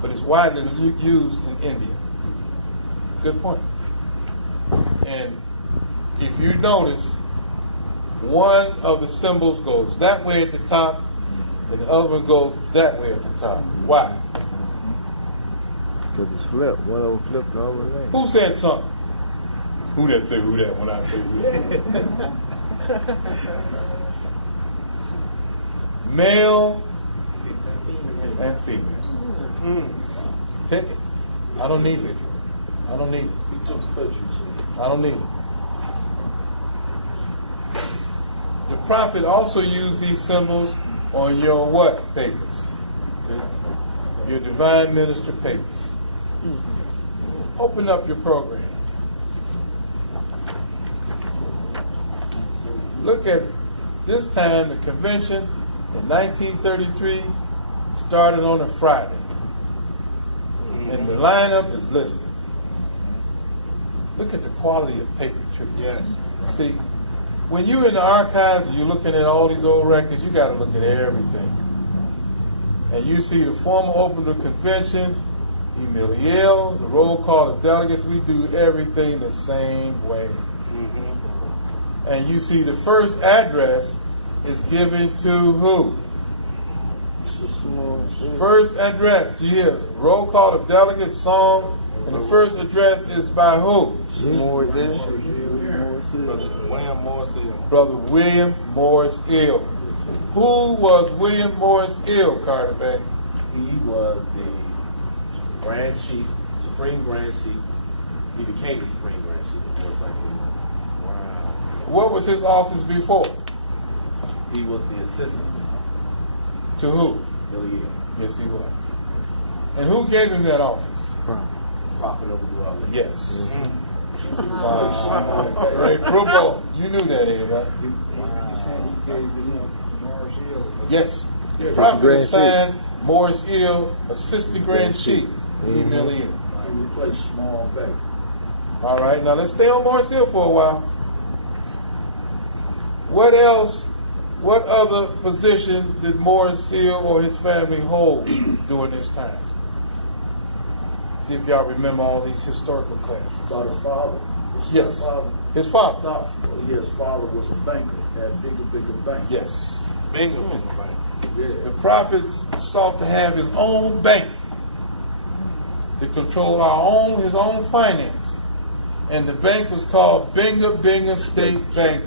but it's widely used in India. Good point. And if you notice, one of the symbols goes that way at the top, and the other one goes that way at the top. Why? Because it's flipped. One of them flipped the other way. Who said something? Who that say who that when I say who that? Male and female. Take it. I don't need it. I don't need it. I don't need it. The prophet also used these symbols on your what papers? Your divine minister papers. Open up your program. Look at this time, the convention in 1933 started on a Friday. And the lineup is listed. Look at the quality of paper, too. Yes. See, when you're in the archives, you're looking at all these old records, you got to look at everything. And you see the former opener convention, E.Mealy, the roll call of delegates, we do everything the same way. And you see the first address is given to who? First address. Do you hear? Roll call of delegates, song, and the first address is by who? Brother William Morris Ill. Who was William Morris Ill, Carter Bay? He was the Grand Chief, Supreme Grand Chief. He became the Supreme Grand Chief. What was his office before? He was the assistant. To who? Billy. Yes, he was. And who gave him that office? Prophet over the other. Yes. Great Brubo. You knew that, Ed, right? Yes. The prophet assigned Morris Ill, assistant Grand Chief, E.Mealy. And replaced Small Bay. All right, now let's stay on Morris Hill for a while. What else, what other position did Morris Hill or his family hold during this time? See if y'all remember all these historical classes. About his father. Yes. His father. His father was a banker, had bigger bank. Yes. Bingo. Yeah. The prophets sought to have his own bank to control his own finance. And the bank was called Binga State Bank,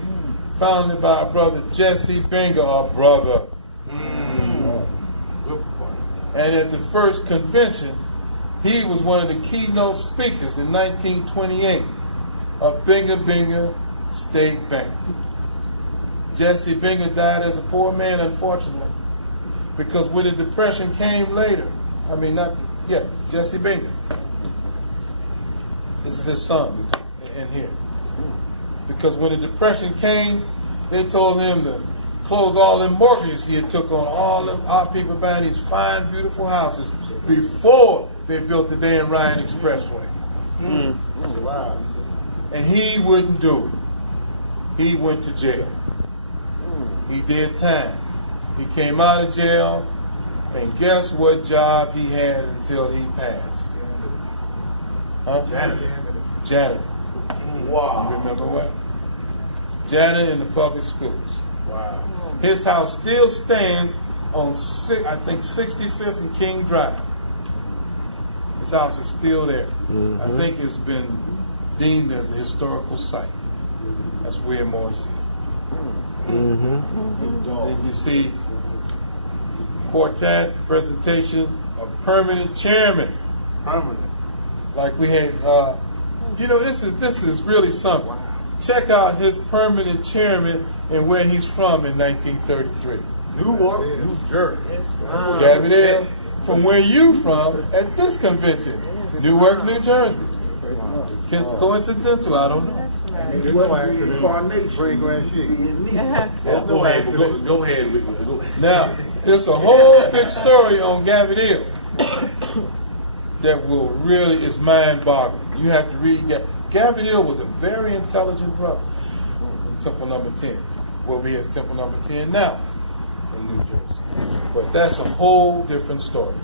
founded by brother Jesse Binga, our brother. And at the first convention, he was one of the keynote speakers in 1928 of Binga State Bank. Jesse Binga died as a poor man, unfortunately, because when the Depression came later, Jesse Binga. This is his son in here. Because when the Depression came, they told him to close all them mortgages he had took on all of our people buying these fine, beautiful houses before they built the Dan Ryan Expressway. Wow. And he wouldn't do it. He went to jail. He did time. He came out of jail, and guess what job he had until he passed? Huh? Janitor. Wow. You remember what? Janitor in the public schools. Wow. His house still stands on, 65th and King Drive. His house is still there. I think it's been deemed as a historical site. That's William Morris. Then you see quartet presentation of permanent chairman. Permanent. Like we had, this is really something. Check out his permanent chairman and where he's from in 1933. Newark, New Jersey. Gabrielle, from where you from at this convention, Newark, New Jersey. Coincidental, I don't know. It wasn't the incarnation. Go ahead. Now, there's a whole big story on Gabrielle that is mind-boggling. You have to read. Gabrielle was a very intelligent brother in Temple Number 10. Well, we have Temple Number 10 now in New Jersey. But that's a whole different story.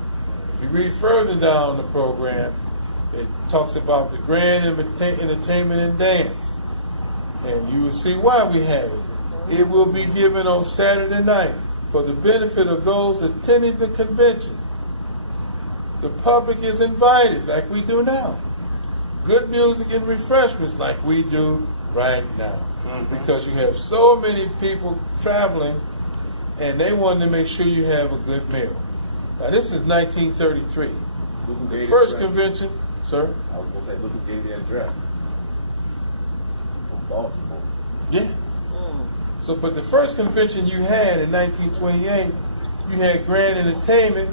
If you read further down the program, it talks about the grand entertainment and dance. And you will see why we have it. It will be given on Saturday night for the benefit of those attending the convention. The public is invited like we do now. Good music and refreshments like we do right now. Because you have so many people traveling and they want to make sure you have a good meal. Now this is 1933. The first convention, sir? I was going to say, look who gave the address. From Baltimore. Yeah. So, but the first convention you had in 1928, you had grand entertainment,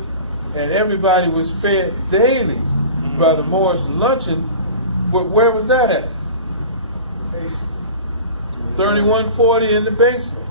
and everybody was fed daily by the Moorish luncheon. But where was that at? 3140 in the basement.